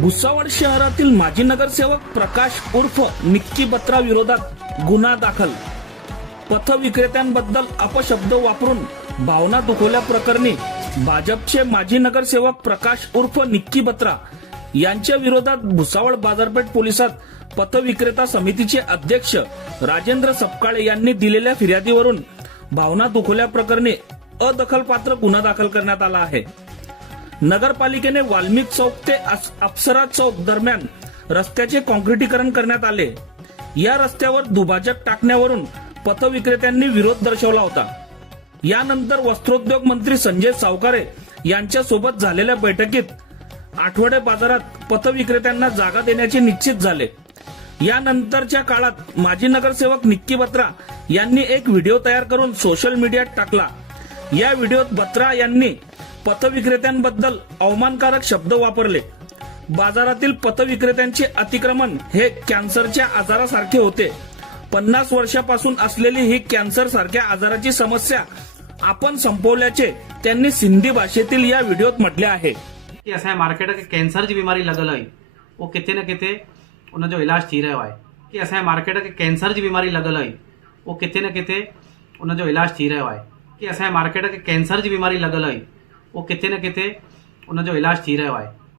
भुसावळ शहरातील माजी नगरसेवक प्रकाश उर्फ निक्की बत्रा विरोधात गुन्हा दाखल. पथविक्रेत्यांबद्दल अपशब्द वापरून भावना दुखवल्या प्रकरणी भाजपचे माजी नगरसेवक प्रकाश उर्फ निक्की बत्रा यांच्या विरोधात भुसावळ बाजारपेठ पोलिसात पथविक्रेता समितीचे अध्यक्ष राजेंद्र सपकाळे यांनी दिलेल्या फिर्यादीवरून भावना दुखवल्या प्रकरणी अदखलपात्र गुन्हा दाखल करण्यात आला आहे. नगरपालिकेने वाल्मिक चौक ते अप्सरा चौक दरम्यान रस्त्याचे कॉन्क्रिटीकरण करण्यात आले. या रस्त्यावर दुभाजक टाकण्यावरून पथविक्रेत्यांनी विरोध दर्शवला होता. यानंतर वस्त्रोद्योग मंत्री संजय सावकारे यांच्या सोबत झालेल्या बैठकीत आठवडे बाजारात पथविक्रेत्यांना जागा देण्याचे निश्चित झाले. यानंतरच्या काळात माजी नगरसेवक निक्की बत्रा यांनी एक व्हिडिओ तयार करून सोशल मीडियात टाकला. या व्हिडिओत बत्रा यांनी पथविक्रेत्यांबद्दल अवमानकारक शब्द वापरले. बाजारातील पथविक्रेत्यांचे अतिक्रमण हे कॅन्सरच्या आजारासारखे होते. पन्नास वर्षापासून असलेली ही कॅन्सर सारख्या आजाराची समस्या आपण संपवल्याचे त्यांनी सिंधी भाषेतील या व्हिडिओत म्हटले आहे. कि असांजे मार्केट खे कैंसर जी बीमारी लॻल हुई उहो किथे न किथे उनजो इलाज थी रहियो आहे. की असांजे मार्केट खे कैंसर जी बीमारी लॻल हुई उहो किथे न किथे उनजो इलाज थी रहियो आहे. की बीमारी इलाज थी रहियो आहे असांजे मार्केट खे कैंसर जी बीमारी लॻल हुई اهو ڪٿي نه ڪٿي ان جو علاج ٿي رهيو آهي